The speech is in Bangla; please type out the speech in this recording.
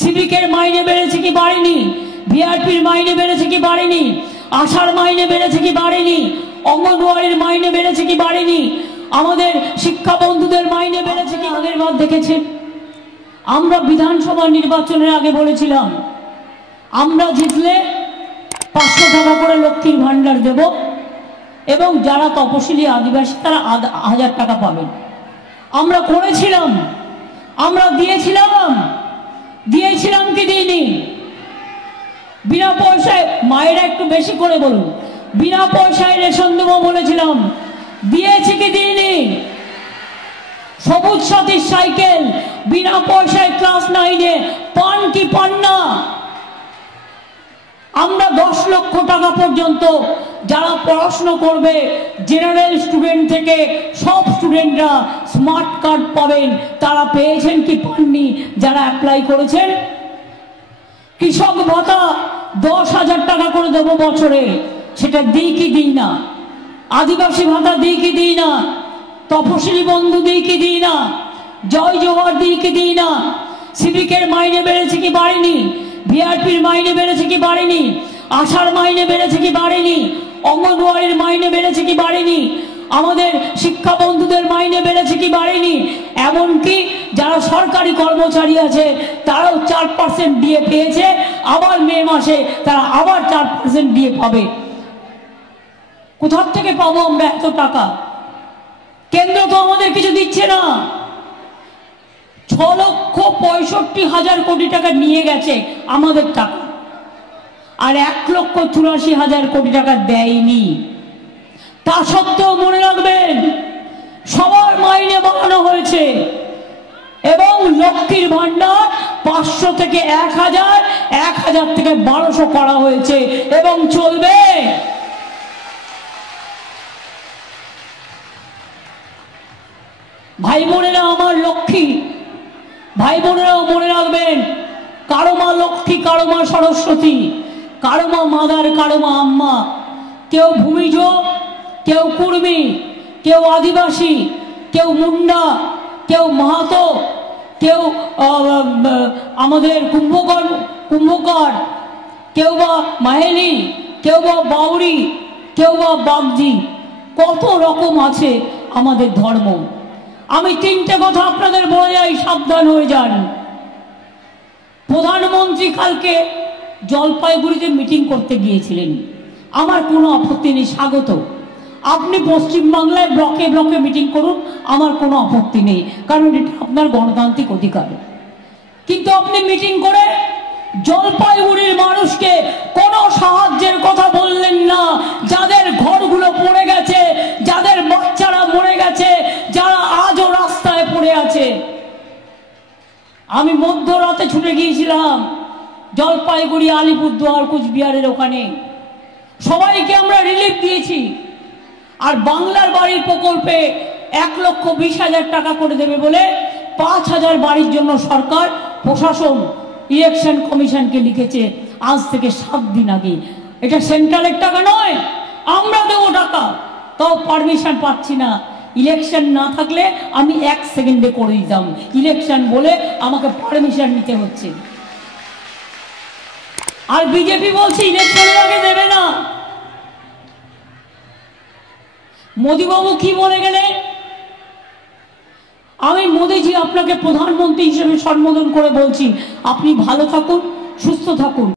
সিভিকের মাইনে বেড়েছে কি বাড়েনি, ভিআরপির মাইনে বেড়েছে কি বাড়েনি, আশার মাইনে বেড়েছে কি বাড়েনি, অঙ্গনওয়াড়ির মাইনে বেড়েছে কি বাড়েনি, আমাদের শিক্ষা বন্ধুদের মাইনে বেড়েছে কি? আগের বার দেখেছেন আমরা বিধানসভা নির্বাচনের আগে বলেছিলাম আমরা জিতলে 500 টাকা করে লক্ষ্মীর ভান্ডার দেব এবং যারা তপশিলি আদিবাসী তারা 1000 টাকা পাবেন। আমরা করেছিলাম, আমরা দিয়েছিলাম কি দিইনি? বিনা পয়সায়, মায়েরা একটু বেশি করে বলুন, বিনা পয়সায় রেশন দেবো বলেছিলাম, দিয়েছি কি দিইনি? সবুজ সাথীর সাইকেল বিনা পয়সায় ক্লাস 9-এ পান কি পান না? আমরা 10 লক্ষ টাকা পর্যন্ত যারা পড়াশোনা করবে জেনারেল স্টুডেন্ট থেকে সব স্টুডেন্টরা স্মার্ট কার্ড পাবেন, তারা পেয়েছেন কি পাননি যারা অ্যাপ্লাই করেছেন? কৃষক ভাতা 10,000 টাকা করে দেবো বছরে, সেটা দিই কি দিই না? আদিবাসী ভাতা দিই কি দিই না? তপশিলি বন্ধু দিই কি দিই না? জয় জোহার দিই কি দিই না? সিভিকের মাইনে বেড়েছে কি বাড়েনি, ভিআরপির মাইনে বেড়েছে কি বাড়েনি, আশার মাইনে বেড়েছে কি বাড়েনি, অঙ্গনওয়াড়ির মাইনে বেড়েছে কি বাড়েনি, আমাদের শিক্ষা বন্ধুদের মাইনে বেড়েছে কি বাড়েনি? এমনকি যারা সরকারি কর্মচারী আছে তারাও 4% দিয়ে পেয়েছে, আবার মে মাসে তারা আবার 4% দিয়ে পাবে। কোথা থেকে পাবো আমরা এত টাকা? কেন্দ্র তো আমাদের কিছু দিচ্ছে না। 6,65,000 কোটি টাকা নিয়ে গেছে আমাদের টাকা, আর 1,84,000 কোটি টাকা দেয়নি। তা সত্ত্বেও মনে রাখবেন সবার মাইনে বাড়ানো হয়েছে এবং লক্ষ্মীর ভান্ডার 500 থেকে 1000, 1000 থেকে 1200 করা হয়েছে এবং চলবে। ভাই বোনেরা আমার লক্ষ্মী, ভাই বোনেরাও মনে রাখবেন কারো মা লক্ষ্মী, কারো মা সরস্বতী, কারো মা মাদার, কারো মা আম্মা। কেউ ভূমিজ, কেউ কুর্মী, কেউ আদিবাসী, কেউ মুন্ডা, কেউ মাহাতো, কেউ আমাদের কুম্ভকার, কেউ বা মাহেলি, কেউ বা বাউরি, কেউ বা বাগজি, কত রকম আছে আমাদের ধর্ম। আমি 3টে কথা আপনাদের বলে যাই, সাবধান হয়ে যান। প্রধানমন্ত্রী কালকে জলপাইগুড়িতে মিটিং করতে গিয়েছিলেন, আমার কোনো আপত্তি নেই, স্বাগত। আপনি পশ্চিমবাংলায় ব্লকে ব্লকে মিটিং করুন, আমার কোনো আপত্তি নেই, কারণ এটা আপনার গণতান্ত্রিক অধিকার। কিন্তু আপনি মিটিং করে জলপাইগুড়ির মানুষকে কোনো সাহায্যের কথা বললেন না, যাদের ঘরগুলো পড়ে গেছে, যাদের বাচ্চারা মরে গেছে, যারা আজও রাস্তায় পড়ে আছে। আমি মধ্যরাতে ছুটে গিয়েছিলাম জলপাইগুড়ি, আলিপুরদুয়ার, কুচবিহারের ওখানে, সবাইকে আমরা রিলিফ দিয়েছি। আর বাংলার বাড়ির প্রকল্পে 1,20,000 টাকা করে দেবে বলে 5,000 বাড়ির জন্য সরকার, প্রশাসন, ইলেকশন কমিশনকে লিখেছে আজ থেকে 7 দিন আগে। এটা সেন্ট্রালের টাকা নয়, আমরা দেবো টাকা, তাও পারমিশন পাচ্ছি না। ইলেকশন না থাকলে আমি 1 সেকেন্ডে করে দিতাম, ইলেকশন বলে আমাকে পারমিশন নিতে হচ্ছে। আর বিজেপি বলছে ইলেকশনের আগে দেবে না। মোদিবাবু কি বলে গেলেন? আমি মোদিজি আপনাকে প্রধানমন্ত্রী হিসেবে সম্বোধন করে বলছি, আপনি ভালো থাকুন, সুস্থ থাকুন।